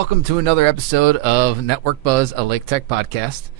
welcome to another episode of Network Buzz, a Laketec podcast.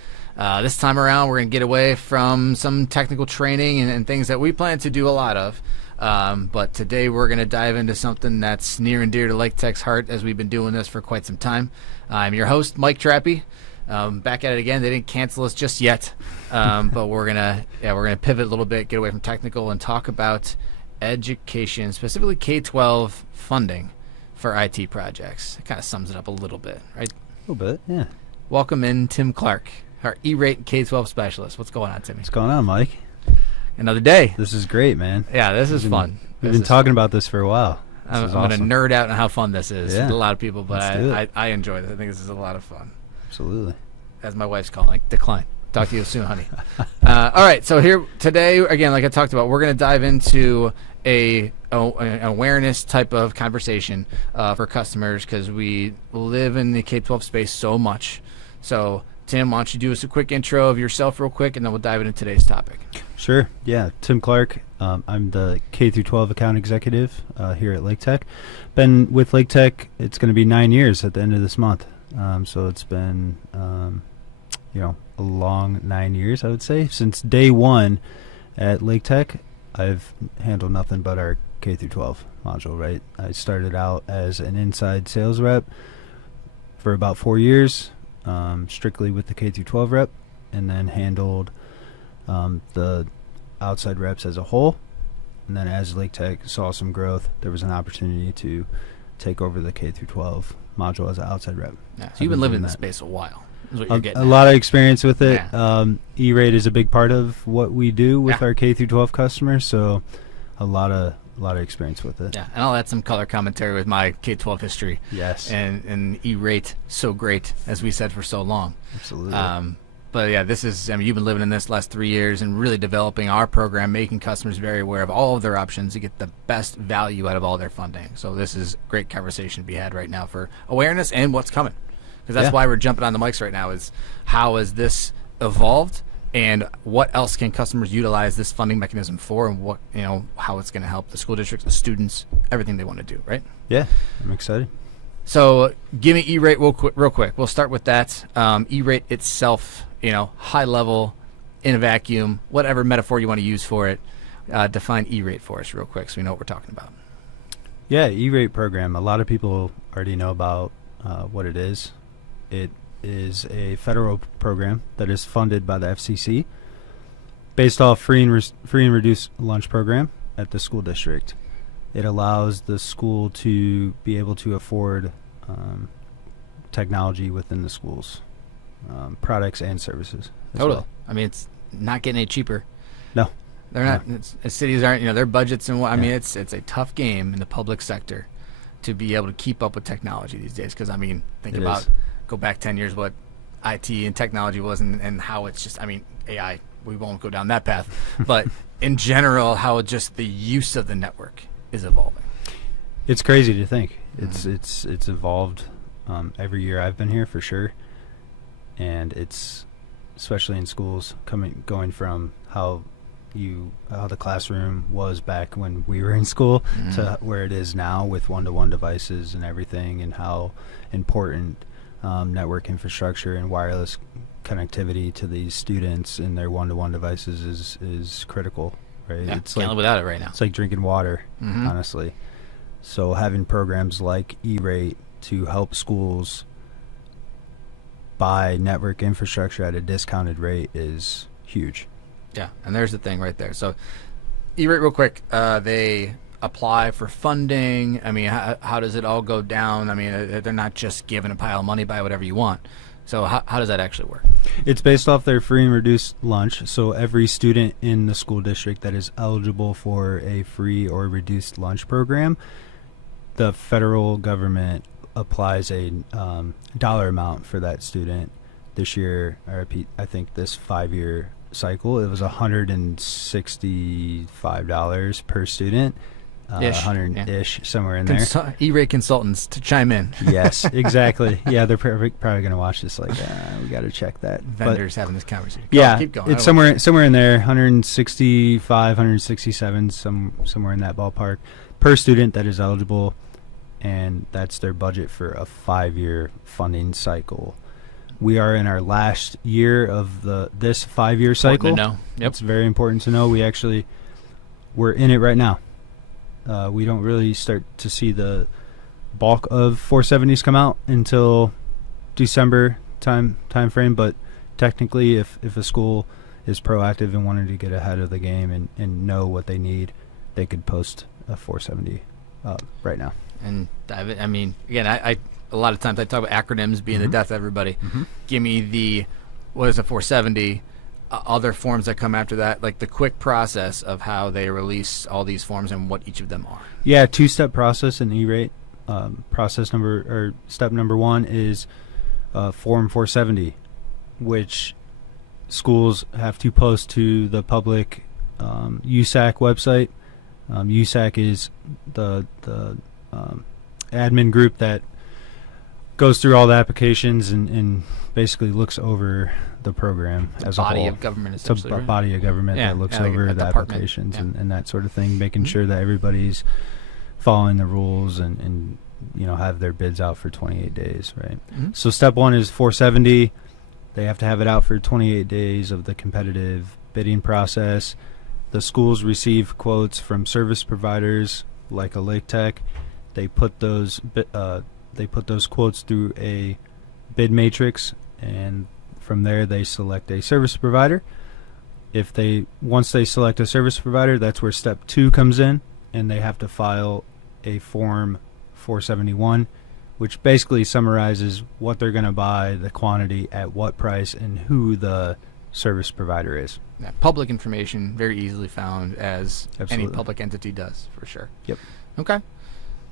This time around, we're going to get away from some technical training and things that we plan to do a lot of. But today we're going to dive into something that's near and dear to Laketec's heart, as we've been doing this for quite some time. I'm your host, Mike Trappy. Back at it again. They didn't cancel us just yet, but we're gonna pivot a little bit, get away from technical, and talk about education, specifically K-12 funding for IT projects. It kind of sums it up a little bit, right? A little bit, yeah. Welcome in, Tim Clark, our E-rate K-12 specialist. What's going on, Timmy? What's going on, Mike? Another day. This is great, man. Yeah, this is fun. We've been talking about this for a while. I'm going to nerd out on how fun this is Yeah. with a lot of people, but I enjoy this. I think this is a lot of fun. Absolutely. As my wife's calling, decline. Talk to you soon, honey. All right, so here today, again, like I talked about, we're going to dive into an awareness type of conversation for customers, because we live in the K-12 space so much. So, Tim, why don't you do us a quick intro of yourself real quick, and then we'll dive into today's topic. Sure. Yeah, Tim Clark. I'm the K-12 account executive here at Laketec. Been with Laketec, it's going to be 9 years at the end of this month. So it's been, a long 9 years, I would say. Since day one at Laketec, I've handled nothing but our K-12 module, right? I started out as an inside sales rep for about 4 years, strictly with the K-12 rep, and then handled the outside reps as a whole. And then as Laketec saw some growth, there was an opportunity to take over the K-12 module as an outside rep. Yeah, so you've been living in this space a while. Is what you're getting a at. lot of experience with it. Yeah. E-rate is a big part of what we do with Yeah. our K-12 customers, so a lot of experience with it. Yeah, and I'll add some color commentary with my K-12 history. Yes. And E-rate, so great, as we said for so long. Absolutely. But yeah, this is, you've been living in this last 3 years and really developing our program, making customers very aware of all of their options to get the best value out of all their funding. So this is great conversation to be had right now for awareness and what's coming. Because that's why we're jumping on the mics right now, is how has this evolved and what else can customers utilize this funding mechanism for, and what, how it's going to help the school districts, the students, everything they want to do, right? Yeah, I'm excited. So give me E-rate real quick. We'll start with that. E-rate itself, high level, in a vacuum, whatever metaphor you want to use for it. Define E-rate for us real quick so we know what we're talking about. Yeah, E-rate program. A lot of people already know about what it is. It is a federal program that is funded by the FCC based off free and reduced lunch program at the school district. It allows the school to be able to afford technology within the schools, products and services. Totally. Well. I mean, it's not getting any cheaper. No. They're not. Cities aren't, their budgets and what. I Yeah. mean, it's a tough game in the public sector to be able to keep up with technology these days. Because, go back 10 years, what IT and technology was, and how it's just, AI, we won't go down that path. But in general, how just the use of the network is evolving. It's crazy to think. It's evolved every year I've been here, for sure. And it's, especially in schools, going from how the classroom was back when we were in school to where it is now with one-to-one devices and everything, and how important network infrastructure and wireless connectivity to these students and their one-to-one devices is critical, right? Yeah, It's can't live without it right now. It's like drinking water, honestly. So having programs like E-rate to help schools buy network infrastructure at a discounted rate is huge. Yeah, and there's the thing right there. So E-rate real quick, they apply for funding. How does it all go down? They're not just given a pile of money, buy whatever you want. So how does that actually work? It's based off their free and reduced lunch. So every student in the school district that is eligible for a free or reduced lunch program, the federal government applies a dollar amount for that student. This year, I think this 5-year cycle, it was $165 per student. 100-ish, somewhere in there. E-rate consultants to chime in. Yes, exactly. Yeah, they're probably going to watch this like, we got to check that. Vendors having this conversation. Keep going. It's somewhere in there, 165, 167, somewhere in that ballpark per student that is eligible. and that's their budget for a 5-year funding cycle. We are in our last year of this 5-year cycle. Important to know. Yep. It's very important to know. We're in it right now. We don't really start to see the bulk of 470s come out until December time frame, but technically if a school is proactive and wanted to get ahead of the game and know what they need, they could post a 470 right now. And I mean, again, I a lot of times I talk about acronyms being the death of everybody. Give me what is a 470, other forms that come after that, like the quick process of how they release all these forms and what each of them are. Yeah, 2-step process in E-rate. Step number 1 is Form 470, which schools have to post to the public USAC website. USAC is the admin group that goes through all the applications and basically looks over the program as a whole. Body of government, essentially. It's a body of government that looks over the applications and that sort of thing, making sure that everybody's following the rules and have their bids out for 28 days, right? So step 1 is 470. They have to have it out for 28 days of the competitive bidding process. The schools receive quotes from service providers like a Laketec. They put those quotes through a bid matrix, and from there they select a service provider. Once they select a service provider, that's where step 2 comes in, and they have to file a Form 471, which basically summarizes what they're going to buy, the quantity, at what price, and who the service provider is. Yeah, public information, very easily found, as Absolutely. any public entity does, for sure. Yep. Okay.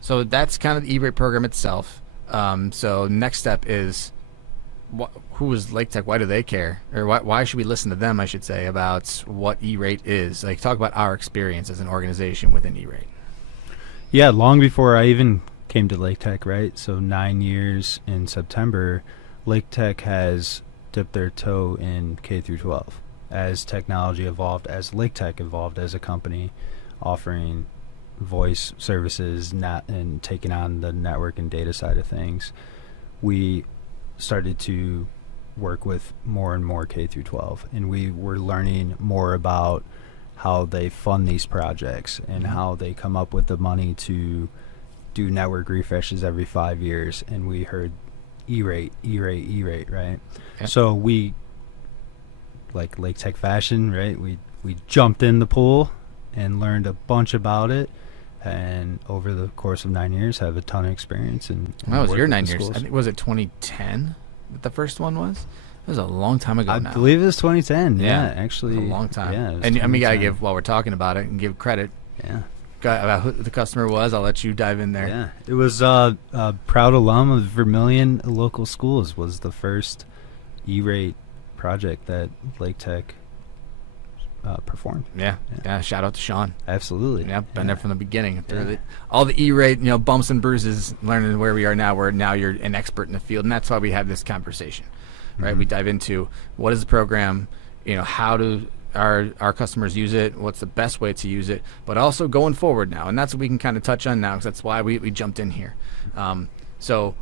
So that's kind of the E-rate program itself. So next step is, who is Laketec? Why do they care? Or why should we listen to them, I should say, about what E-rate is? Like, talk about our experience as an organization within E-rate. Yeah, long before I even came to Laketec, right? So 9 years in September, Laketec has dipped their toe in K-12 as technology evolved, as Laketec evolved as a company, offering voice services and taking on the network and data side of things. We started to work with more and more K-12, and we were learning more about how they fund these projects and how they come up with the money to do network refreshes every 5 years. And we heard E-rate, right? Yeah. So we, like Laketec fashion, right? We jumped in the pool and learned a bunch about it, and over the course of 9 years have a ton of experience. And that was your 9 years. I think, was it 2010 that the first one was? It was a long time ago now. I believe it was 2010. Yeah, actually. A long time. Yeah, and I mean, gotta give, while we're talking about it, and give credit. Yeah. About who the customer was, I'll let you dive in there. Yeah. It was a proud alum of Vermilion Local Schools, was the first E-rate project that Laketec performed. Yeah. Shout out to Sean. Absolutely. Yeah, been there from the beginning. All the E-rate, bumps and bruises, learning where we are now, where now you're an expert in the field, and that's why we have this conversation, right? We dive into what is the program, how do our customers use it, what's the best way to use it, but also going forward now, and that's what we can kind of touch on now, because that's why we jumped in here. So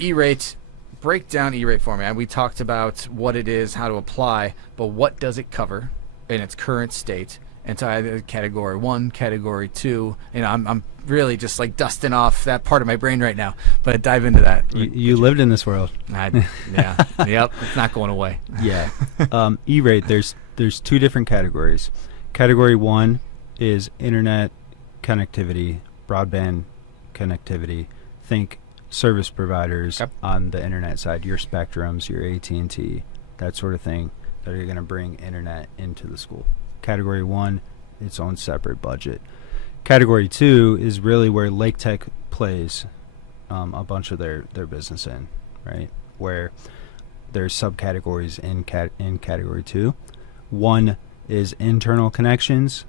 E-rate, break down E-rate for me. We talked about what it is, how to apply, but what does it cover in its current state? And so either category 1, category 2, I'm really just like dusting off that part of my brain right now, but dive into that. You lived in this world. Yep, it's not going away. Yeah. E-rate, there's 2 different categories. Category 1 is internet connectivity, broadband connectivity. Think service providers on the internet side, your Spectrums, your AT&T, that sort of thing, that are going to bring internet into the school. Category 1, its own separate budget. Category 2 is really where Laketec plays a bunch of their business in, right? Where there's subcategories in category 2. 1 is internal connections.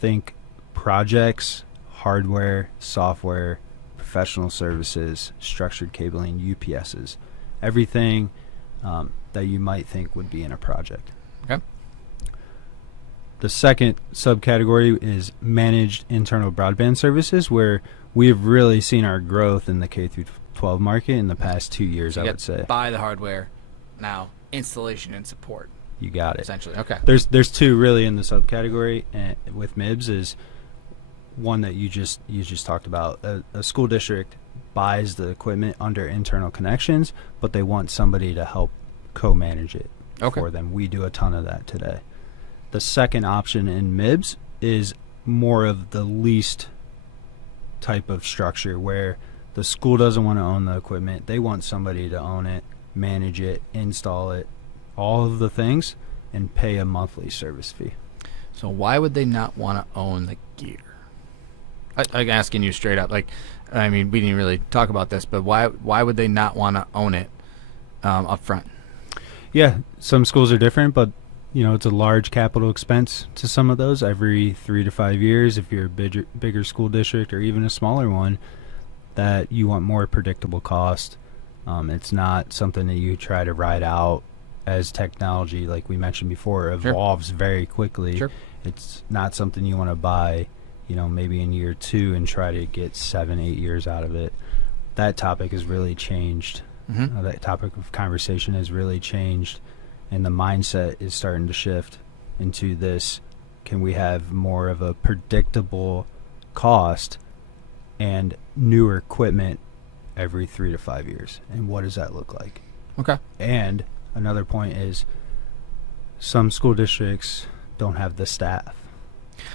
Think projects, hardware, software, professional services, structured cabling, UPSs, everything that you might think would be in a project. Okay. The second subcategory is managed internal broadband services, where we've really seen our growth in the K through 12 market in the past 2 years. So I would say. Buy the hardware, now installation and support. You got it. Essentially, okay. There's two really in the subcategory, and with MIBS is one that you just talked about. A school district buys the equipment under internal connections, but they want somebody to help co-manage it for them. We do a ton of that today. The second option in MIBS is more of the leased type of structure, where the school doesn't want to own the equipment. They want somebody to own it, manage it, install it, all of the things, and pay a monthly service fee. So why would they not want to own the gear? I'm asking you straight up. Like, I mean, we didn't really talk about this, but why would they not want to own it up front? Yeah, some schools are different, but it's a large capital expense to some of those every 3 to 5 years. If you're a bigger school district or even a smaller one, that you want more predictable cost. It's not something that you try to ride out as technology, like we mentioned before, evolves very quickly. Sure. It's not something you want to buy, maybe in year 2 and try to get 7-8 years out of it. That topic has really changed. That topic of conversation has really changed, and the mindset is starting to shift into this: can we have more of a predictable cost and newer equipment every 3 to 5 years? And what does that look like? Okay. And another point is, some school districts don't have the staff.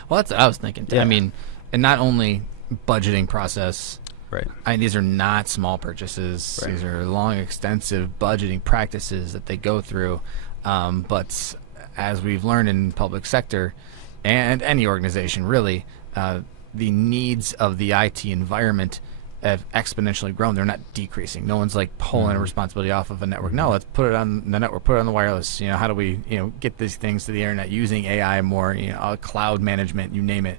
Well, that's what I was thinking. Yeah. I mean, and not only budgeting process. Right. These are not small purchases. Right. These are long, extensive budgeting practices that they go through. But as we've learned in public sector and any organization, really, the needs of the IT environment have exponentially grown. They're not decreasing. No one's like pulling a responsibility off of a network. No, let's put it on the network, put it on the wireless. How do we, get these things to the internet using AI more, cloud management, you name it.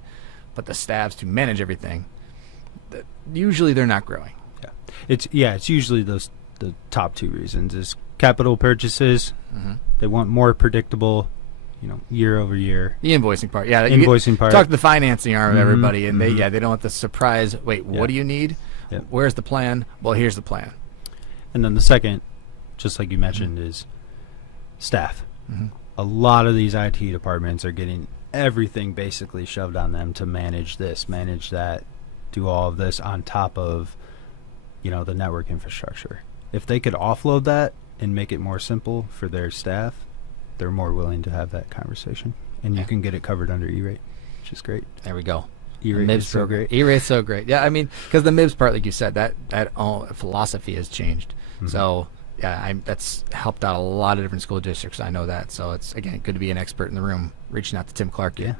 But the staffs to manage everything, usually they're not growing. Yeah. It's usually the top 2 reasons is capital purchases. They want more predictable, year over year. The invoicing part. Yeah. Invoicing part. Talk to the financing arm of everybody, and they don't want the surprise. Wait, what do you need? Yep. Where's the plan? Well, here's the plan. And then the second, just like you mentioned, is staff. A lot of these IT departments are getting everything basically shoved on them to manage this, manage that, do all of this on top of, the network infrastructure. If they could offload that and make it more simple for their staff, they're more willing to have that conversation. And you can get it covered under E-rate, which is great. There we go. E-rate is so great. E-rate's so great. Yeah, I mean, because the MIBS part, like you said, that philosophy has changed. So, yeah, that's helped out a lot of different school districts. I know that. So it's, again, good to be an expert in the room, reaching out to Tim Clark. Yeah.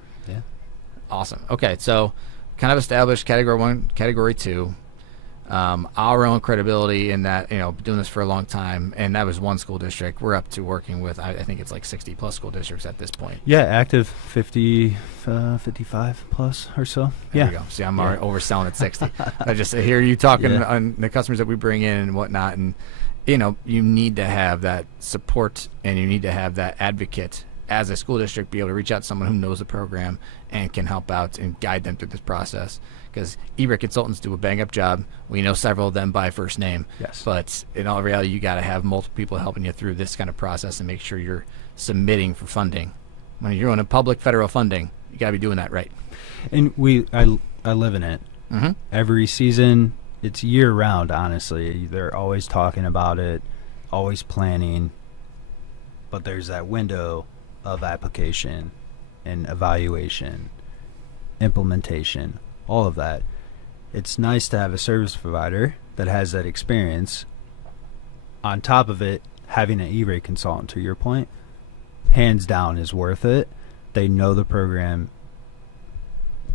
Awesome. Okay, so kind of established Category 1, Category 2. Our own credibility in that, doing this for a long time, and that was one school district. We're up to working with, I think it's like 60 plus school districts at this point. Yeah, active 50, 55 plus or so. There you go. See, I'm already overselling at 60. I just hear you talking on the customers that we bring in and whatnot, and you need to have that support, and you need to have that advocate as a school district, be able to reach out to someone who knows the program and can help out and guide them through this process. Because E-rate consultants do a bang-up job. We know several of them by first name. Yes. But in all reality, you got to have multiple people helping you through this kind of process and make sure you're submitting for funding. When you're on a public federal funding, you got to be doing that right. And I live in it. Every season, it's year-round, honestly. They're always talking about it, always planning. But there's that window of application and evaluation, implementation, all of that. It's nice to have a service provider that has that experience. On top of it, having an E-rate consultant, to your point, hands down is worth it. They know the program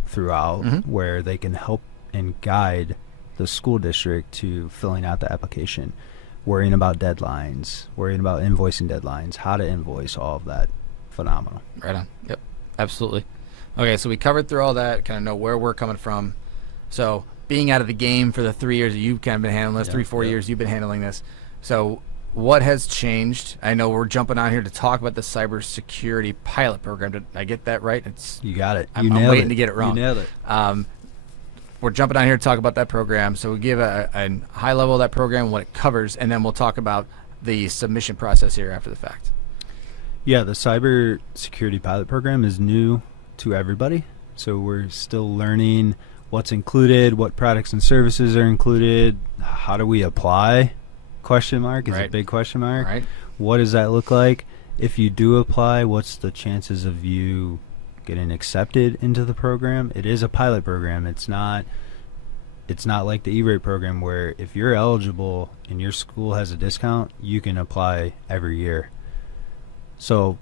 throughout, where they can help and guide the school district to filling out the application, worrying about deadlines, worrying about invoicing deadlines, how to invoice, all of that. Phenomenal. Right on. Yep. Absolutely. Okay, so we covered through all that, kind of know where we're coming from. So being out of the game for the 3 years that you've kind of been handling this, 3-4 years you've been handling this. So what has changed? I know we're jumping on here to talk about the cybersecurity pilot program. Did I get that right? You got it. I'm waiting to get it wrong. You nailed it. We're jumping on here to talk about that program. So we give a high level of that program, what it covers, and then we'll talk about the submission process here after the fact. Yeah, the cybersecurity pilot program is new to everybody. So we're still learning what's included, what products and services are included, how do we apply? Question mark is a big question mark. Right. What does that look like? If you do apply, what's the chances of you getting accepted into the program? It is a pilot program. It's not like the E-rate program where if you're eligible and your school has a discount, you can apply every year. So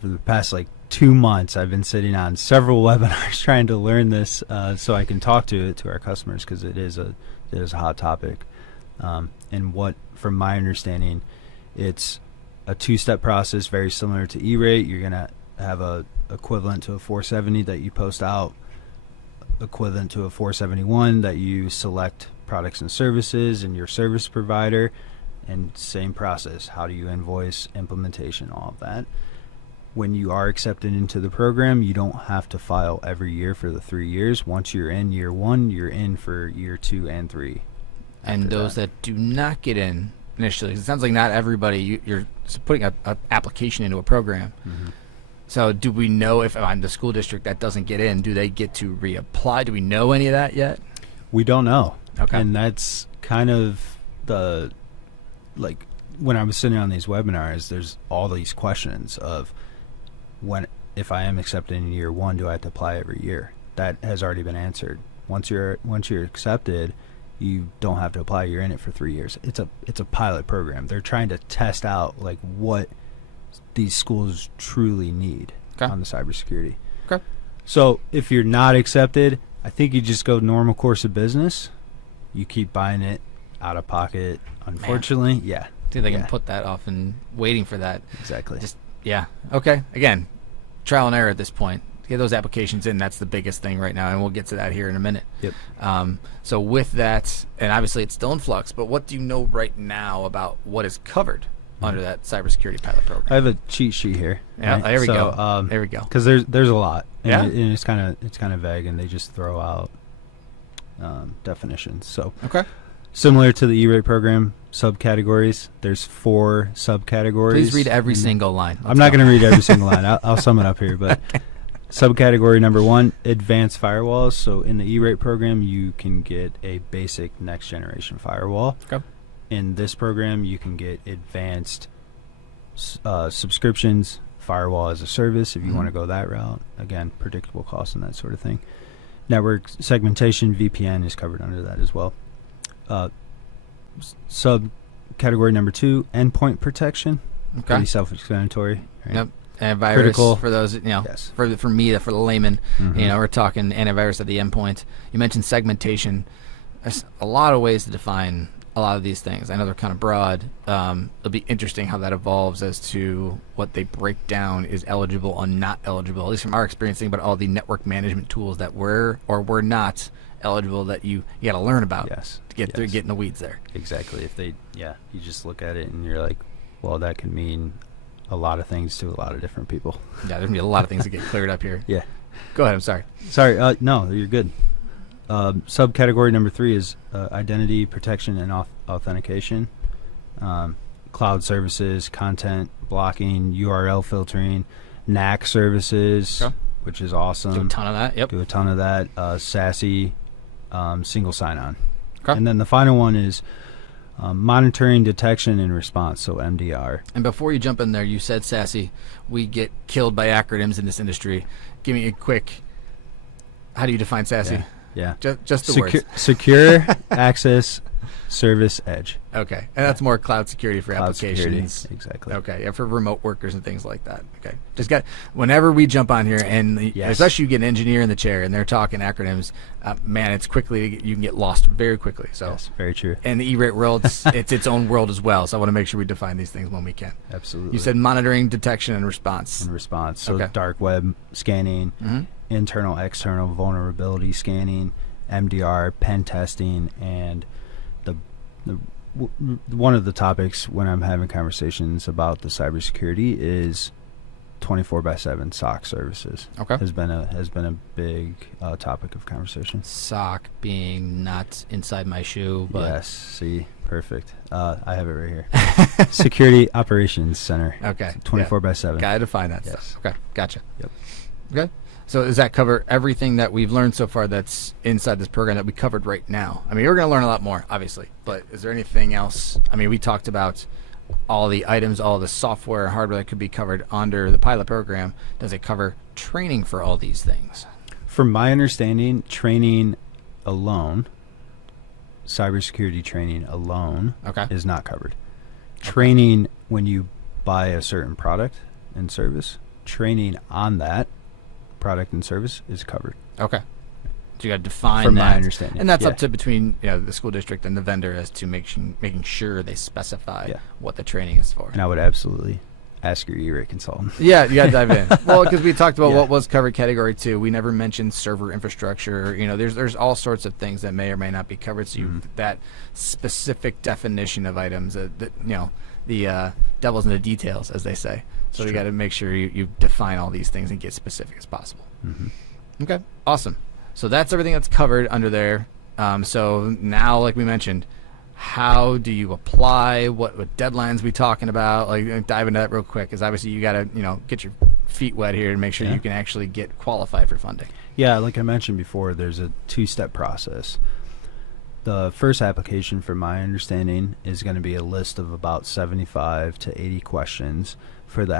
for the past 2 months, I've been sitting on several webinars trying to learn this so I can talk to our customers, because it is a hot topic. And what, from my understanding, it's a two-step process, very similar to E-rate. You're going to have a equivalent to a 470 that you post out, equivalent to a 471 that you select products and services and your service provider, and same process. How do you invoice, implementation, all of that. When you are accepted into the program, you don't have to file every year for the 3 years. Once you're in year 1, you're in for year 2 and 3. And those that do not get in initially, it sounds like not everybody, you're putting an application into a program. Mm-hmm. So do we know if I'm the school district that doesn't get in, do they get to reapply? Do we know any of that yet? We don't know. Okay. And that's kind of the, when I was sitting on these webinars, there's all these questions of if I am accepted in year 1, do I have to apply every year? That has already been answered. Once you're accepted, you don't have to apply. You're in it for 3 years. It's a pilot program. They're trying to test out what these schools truly need on the cybersecurity. Okay. So if you're not accepted, I think you just go normal course of business. You keep buying it out of pocket. Unfortunately, yeah. See, they can put that off and waiting for that. Exactly. Okay. Again, trial and error at this point. Get those applications in. That's the biggest thing right now, and we'll get to that here in a minute. Yep. So with that, and obviously it's still in flux, but what do you know right now about what is covered under that cybersecurity pilot program? I have a cheat sheet here. Yeah, right? there we go. There we go. Because there's a lot, and Yeah. it's kind of vague, and they just throw out definitions. So Okay. similar to the E-rate program, subcategories. There's 4 subcategories. Please read every single line. I'm not going to read every single line. I'll sum it up here, but. Okay. Subcategory number 1, advanced firewalls. So in the E-rate program, you can get a basic next generation firewall. Okay. In this program, you can get advanced subscriptions, firewall as a service if you want to go that route. Again, predictable costs and that sort of thing. Network segmentation, VPN is covered under that as well. Subcategory number 2, endpoint protection. Okay. Pretty self-explanatory. Right? Yep. Antivirus, Critical. for those, Yes. for me, for the layman, Mhm. we're talking antivirus at the endpoint. You mentioned segmentation. There's a lot of ways to define a lot of these things. I know they're kind of broad. It'll be interesting how that evolves as to what they break down is eligible or not eligible, at least from our experience, thinking about all the network management tools that were or were not eligible that you got to learn about to get through, get in the weeds there. Exactly. You just look at it and you're like, well, that can mean a lot of things to a lot of different people. Yeah, there's going to be a lot of things that get cleared up here. Yeah. Go ahead. I'm sorry. Sorry. No, you're good. Subcategory number 3 is identity protection and authentication. Cloud services, content blocking, URL filtering, NAC services, which is awesome. Do a ton of that. Yep. Do a ton of that. SASE, single sign-on. Okay. And then the final one is monitoring, detection, and response, so MDR. And before you jump in there, you said SASE. We get killed by acronyms in this industry. Give me a quick, how do you define SASE? Yeah. Just the words. Secure Access Service Edge. Okay. And that's more cloud security for Cloud applications. security, exactly. Okay. Yeah, for remote workers and things like that. Okay. Just whenever we jump on here, and especially you get an engineer in the chair and they're talking acronyms, man, it's quickly, you can get lost very quickly. So yes, very true. And the E-rate world, it's its own world as well. So I want to make sure we define these things when we can. Absolutely. You said monitoring, detection, and response. So dark web scanning, internal, external vulnerability scanning, MDR, pen testing, and the one of the topics when I'm having conversations about the cybersecurity is 24/7 SOC services. Okay. Has been a big topic of conversation. SOC being not inside my shoe, but yes. See, perfect. I have it right here. Security Operations Center. Okay. 24/7. Gotta define that Yes. stuff. Okay. Gotcha. Yep. Okay. So does that cover everything that we've learned so far that's inside this program that we covered right now? I mean, we're going to learn a lot more, obviously, but is there anything else? I mean, we talked about all the items, all the software and hardware that could be covered under the pilot program. Does it cover training for all these things? From my understanding, training alone, cybersecurity training alone, Okay. is not covered. Training when you buy a certain product and service, training on that product and service is covered. Okay. So you got to define From that. my understanding. And that's Yeah. up to between the school district and the vendor as to making sure they specify Yeah. what the training is for. And I would absolutely ask your E-rate consultant. Yeah, you got to dive in. Well, because we talked about Yeah. what was covered category 2. We never mentioned server infrastructure. There's all sorts of things that may or may not be covered. So that specific definition of items, the devil's in the details, as they say. So you got to make sure you define all these things and get specific as possible. Okay, awesome. So that's everything that's covered under there. So now, like we mentioned, how do you apply? What deadlines we talking about? Like, dive into that real quick, because obviously you got to get your feet wet here and make sure you can actually get qualified for funding. Yeah, like I mentioned before, there's a 2-step process. The first application, from my understanding, is going to be a list of about 75 to 80 questions for the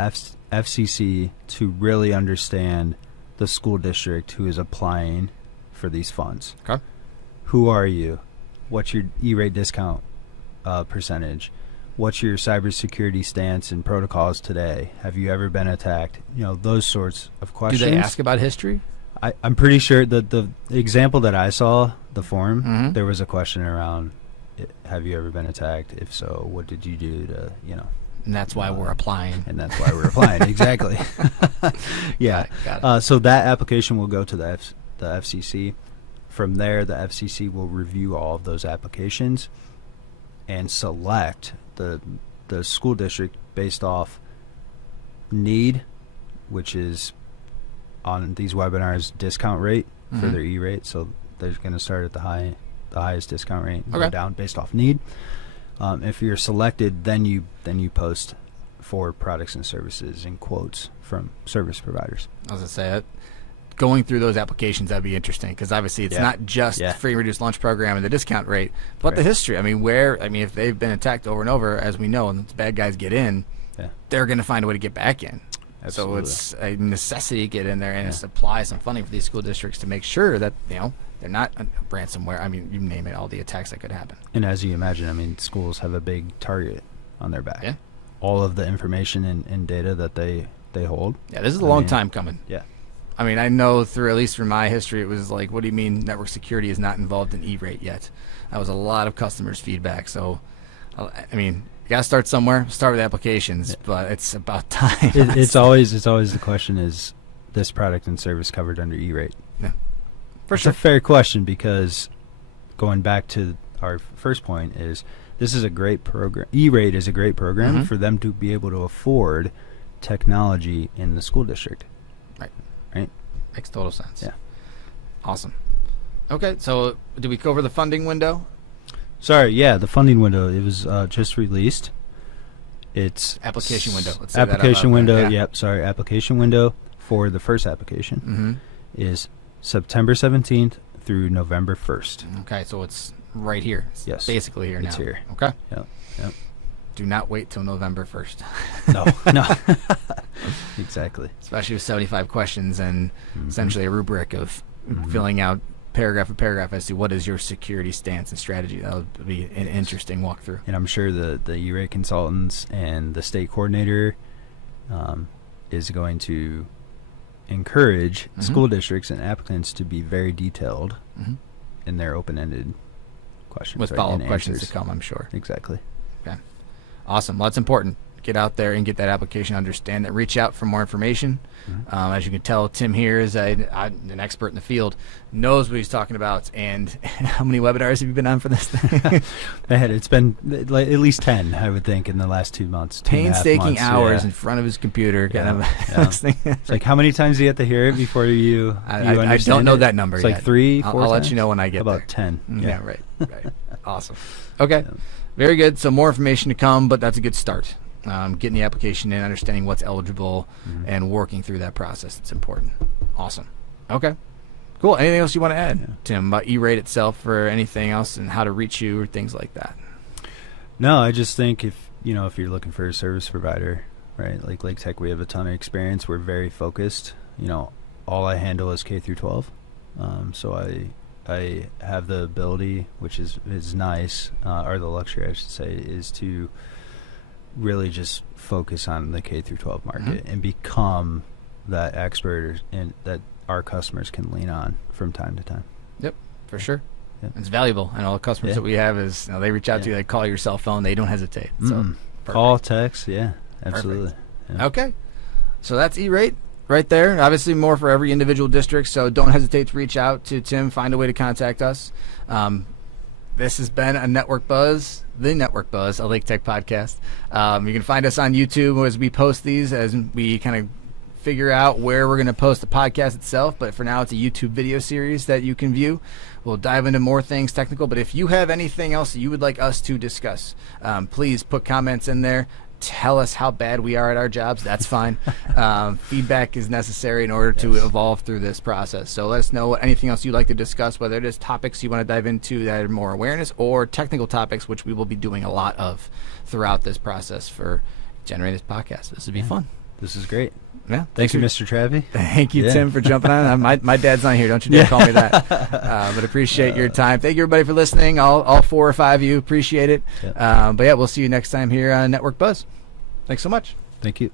FCC to really understand the school district who is applying for these funds. Okay. Who are you? What's your E-rate discount percentage? What's your cybersecurity stance and protocols today? Have you ever been attacked? Those sorts of questions. Do they ask about history? I'm pretty sure that the example that I saw, the form, there was a question around, have you ever been attacked? If so, what did you do to, And that's why we're applying. And that's why we're applying. Exactly. Yeah. Got it. So that application will go to the FCC. From there, the FCC will review all of those applications and select the school district based off need, which is on these webinars discount rate for their E-rate. So they're going to start at the highest discount rate and go down based off need. If you're selected, then you post for products and services and quotes from service providers. I was going to say it. Going through those applications, that'd be interesting, because obviously it's not just free and reduced lunch program and the discount rate, but the history. I mean, if they've been attacked over and over, as we know, and the bad guys get in, they're going to find a way to get back in. Absolutely. So it's a necessity to get in there and supply some funding for these school districts to make sure that they're not ransomware. I mean, you name it, all the attacks that could happen. And as you imagine, schools have a big target on their back. Yeah. All of the information and data that they hold. Yeah, this is a long time coming. Yeah. I mean, I know at least from my history, it was like, what do you mean network security is not involved in E-rate yet? That was a lot of customers' feedback. So, I mean, you got to start somewhere. Start with applications, but it's about time. It's always the question, is this product and service covered under E-rate? Yeah, for It's sure. a fair question, because going back to our first point is this is a great program. E-rate is a great program for them to be able to afford technology in the school district. Right? Makes total sense. Yeah. Awesome. Okay, so did we cover the funding window? Sorry, the funding window, it was just released. It's Application window. Let's say that out application loud. window. Yeah. Application window for the first application is September 17th through November 1st. Okay, so it's right here. It's basically here now. It's here. Okay. Yep. Do not wait till November 1st. No. Exactly. Especially with 75 questions and essentially a rubric of filling out paragraph for paragraph as to what is your security stance and strategy. That would be an interesting walkthrough. And I'm sure the E-rate consultants and the state coordinator is going to encourage school districts and applicants to be very detailed in their open-ended questions. With follow-up questions to come, I'm sure. Exactly. Okay. Awesome. Well, that's important. get out there and get that application, understand it, reach out for more information. Mm-hmm. As you can tell, Tim here is an expert in the field, knows what he's talking about. And how many webinars have you been on for this thing? It's been at least 10, I would think, in the last 2 months. Painstaking hours in front of his computer. It's like, how many times do you have to hear it before you understand I don't know it? that number It's yet. like 3, 4 I'll let times? you know when I get About there. 10. Yeah, right. Awesome. Okay. Yeah. Very good. So more information to come, but that's a good start. Getting the application in, understanding what's eligible, and working through that process. It's important. Awesome. Okay. Cool. Anything else you want to add, Tim, about E-Rate itself or anything else and how to reach you or things like that? No, I just think if you're looking for a service provider, right, like Laketec, we have a ton of experience. We're very focused. All I handle is K through 12. So I have the ability, which is nice, or the luxury, I should say, is to really just focus on the K through 12 market and become that expert and that our customers can lean on from time to time. Yep, for sure. Yep. It's valuable, and all the customers that we have is they reach out to you, they call your cell phone, they don't hesitate. So call, text, absolutely. Yeah. Okay, so that's E-Rate right there. Obviously, more for every individual district, so don't hesitate to reach out to Tim. Find a way to contact us. This has been the Network Buzz, a Laketec podcast. You can find us on YouTube as we post these, as we kind of figure out where we're going to post the podcast itself. But for now, it's a YouTube video series that you can view. We'll dive into more things technical. But if you have anything else that you would like us to discuss, please put comments in there. Tell us how bad we are at our jobs. That's fine. Feedback is necessary in order to evolve through this process. So let us know anything else you'd like to discuss, whether it is topics you want to dive into that are more awareness or technical topics, which we will be doing a lot of throughout this process for generating this podcast. This would be fun. This is great. Yeah. Thank you, Mr. Travie. Thank you, Tim, for jumping on. My dad's not here. Don't you dare call me that. But appreciate your time. Thank you, everybody, for listening. All 4 or 5 of you. Appreciate it. But we'll see you next time here on Network Buzz. Thanks so much. Thank you.